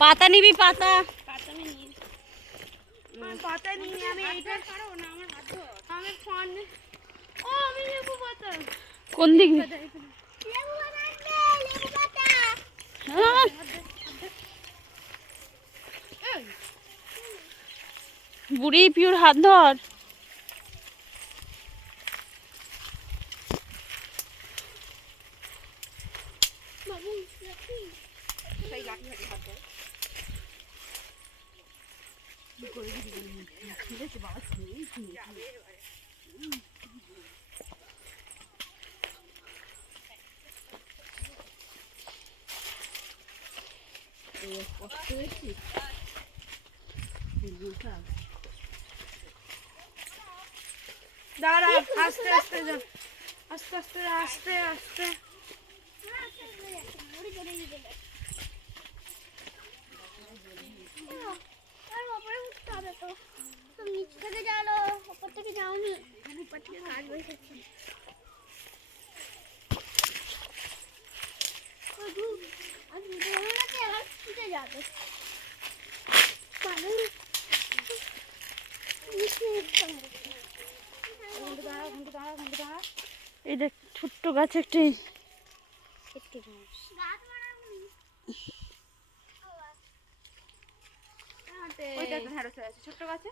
পাতা নিবি পাতা? পাতা আমি নিই। পাতা নিয়ে আমি এইটা পারো না, আমার হাত ধর। আমি ফোন ও আমি লেবু পাতা। কোন দিক? লেবু পাতা লেবু পাতা। বুড়ি পিওর হাত ধর। বাবু লাঠি সেই লাঠি হাত ধর। কি করে দিবি? ঠিক আছে বাবা, দাঁড়া, আস্তে আস্তে যা, আস্তে আস্তে আস্তে আস্তে। উপরে উঠতে হবে তো, তুমি নিচ থেকে যাও, উপর থেকে যাওনি, উপর থেকে কাজ বসেছে। যাবে এই দেখ ছোট্ট গাছ একটি।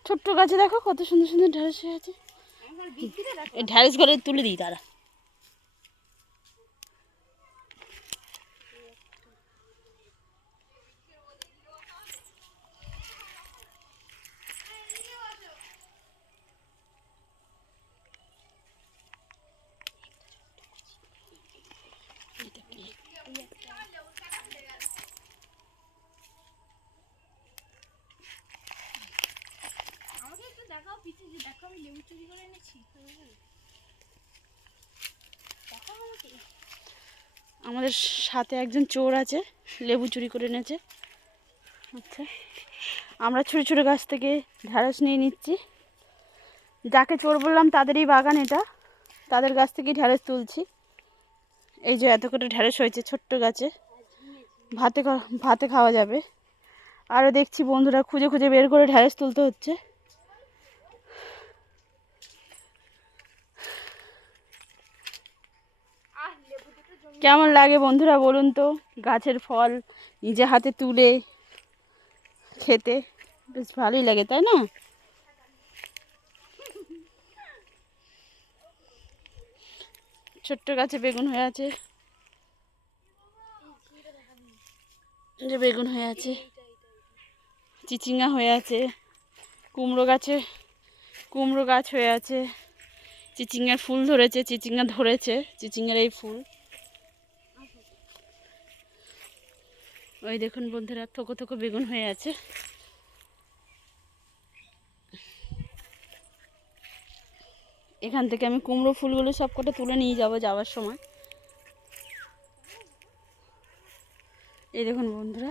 ছোট্ট গাছে দেখো কত সুন্দর সুন্দর ঢেঁড়স হয়ে আছে। এই ঢেঁড়স ঘরে তুলে দিই তারা। দেখাও পিছিয়ে যে, দেখো আমি লেবু চুরি করে এনেছি। আমাদের সাথে একজন চোর আছে, লেবু চুরি করে এনেছে। আচ্ছা, আমরা ছোটো ছোটো গাছ থেকে ঢেঁড়স নিয়ে নিচ্ছি। যাকে চোর বললাম তাদেরই বাগান এটা, তাদের গাছ থেকেই ঢেঁড়স তুলছি। এই যে এত করে ঢেঁড়স হয়েছে ছোট্ট গাছে, ভাতে খাওয়া যাবে। আরও দেখছি বন্ধুরা খুঁজে খুঁজে বের করে ঢেঁড়স তুলতে হচ্ছে। কেমন লাগে বন্ধুরা বলুন তো, গাছের ফল নিজে হাতে তুলে খেতে বেশ ভালোই লাগে, তাই না? ছোট্ট গাছে বেগুন হয়ে আছে, যে বেগুন হয়ে আছে, চিচিঙ্গা হয়ে আছে, কুমড়ো গাছ হয়ে আছে, চিচিঙ্গার ফুল ধরেছে, চিচিঙ্গা ধরেছে, চিচিঙ্গার এই ফুল। ওই দেখুন বন্ধুরা থোকো থোকো বেগুন হয়ে আছে। এখান থেকে আমি কুমড়ো ফুলগুলো সব কটা তুলে নিয়ে যাওয়ার সময়। এই দেখুন বন্ধুরা